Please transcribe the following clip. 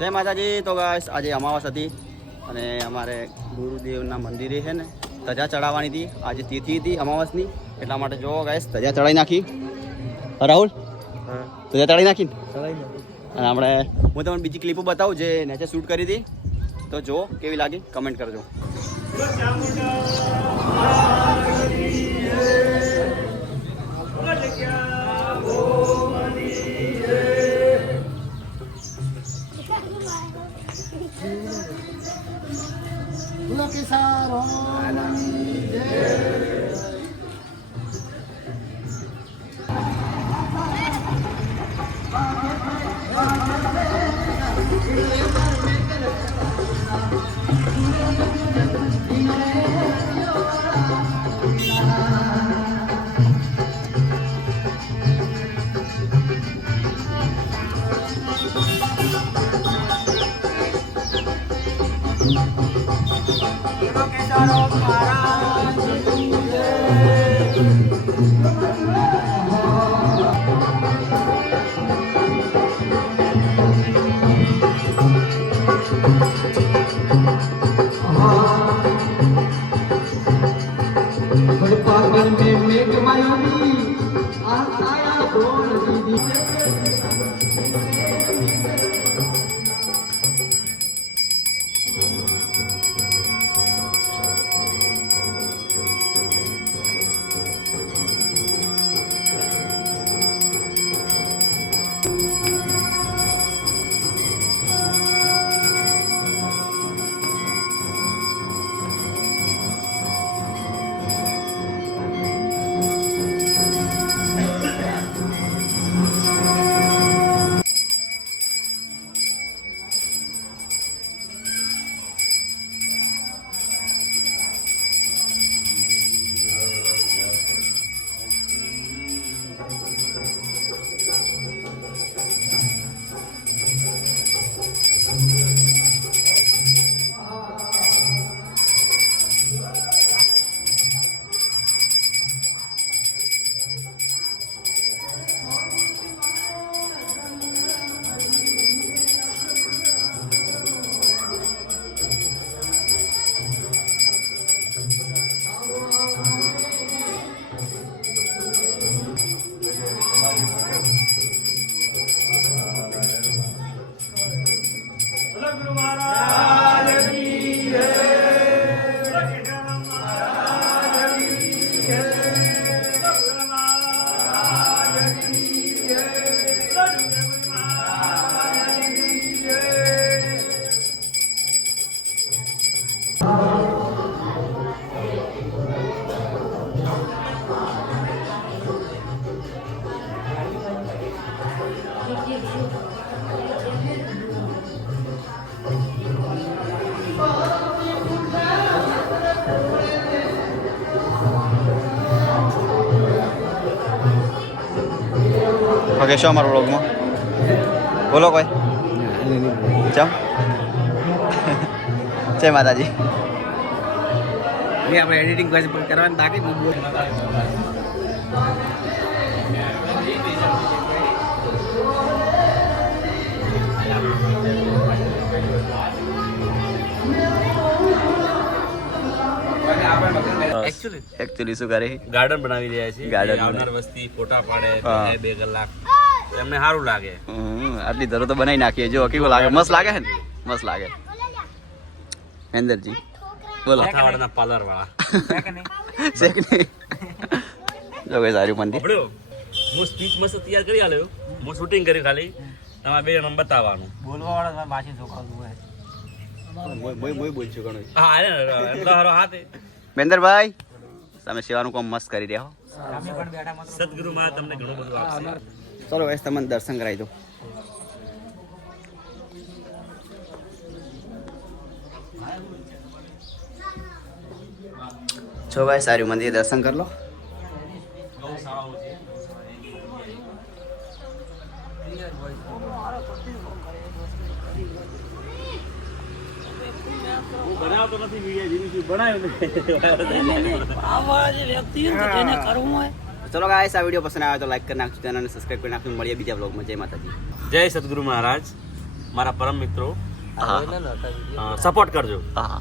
જય માતાજી. તો ગાઈસ આજે અમાવાસ હતી અને અમારે ગુરુદેવના મંદિરે છે ને ધજા ચડાવવાની હતી. આજે તિથિ હતી અમાવાસની, એટલા માટે જો ગાઈસ ધજા ચડાવી નાખી. રાહુલ ધજા ચડાવી નાખી અને આપણે હું તમને બીજી ક્લિપો બતાવું જે નેચે શૂટ કરી હતી. તો જો કેવી લાગી કમેન્ટ કરજો. ઓકે, શું અમારા વ્લોગમાં બોલો કોઈ ચમ જય માતાજી. આપણે એડિટિંગ કરવાની બાકી એકચ્યુઅલી શું કરે ગાર્ડન બનાવી રહ્યા છે. ગાર્ડન આવનાર વસ્તી ફોટા પાડે 2 કલાક એમને સારું લાગે. આટલી ધરો તો બનાવી નાખીએ. જો કેવું લાગે, મસ્ત લાગે ને, મસ્ત લાગે. મહેન્દ્રજી બોલો. માથાવાળાના પાર્લર વાળા શેક નહીં. જો કઈ સારું મંદિર. હું સ્પીચ મસ્ત તૈયાર કરી આલ્યો. હું શૂટિંગ કર્યું, ખાલી તમારે 2 જણ બતાવવાનું. બોલવા વાળા માસી છોકરા બોલશું ઘણું. હા હારો હાથે મહેન્દ્રભાઈ તમે સેવાનું કામ મસ્ત કરી રહ્યા હો. સદગુરુ માં તમને ઘણું બધું આપશે. ચલો ગાઈસ તમને દર્શન કરાવી દો. છો ભાઈ સારું મંદિર દર્શન કરી લો. બનાવતો નથી વિડિયો બનાવ્યો. ચલો ગાઈસ આ વિડીયો પસંદ આવ્યો તો લાઈક કરી નાખજો, ચેનલને સબસ્ક્રાઇબ કરી નાખજો. મળીએ બીજા બ્લોગમાં. જય માતાજી. જય સદગુરુ મહારાજ. મારા પરમ મિત્રો હા સપોર્ટ કરજો હા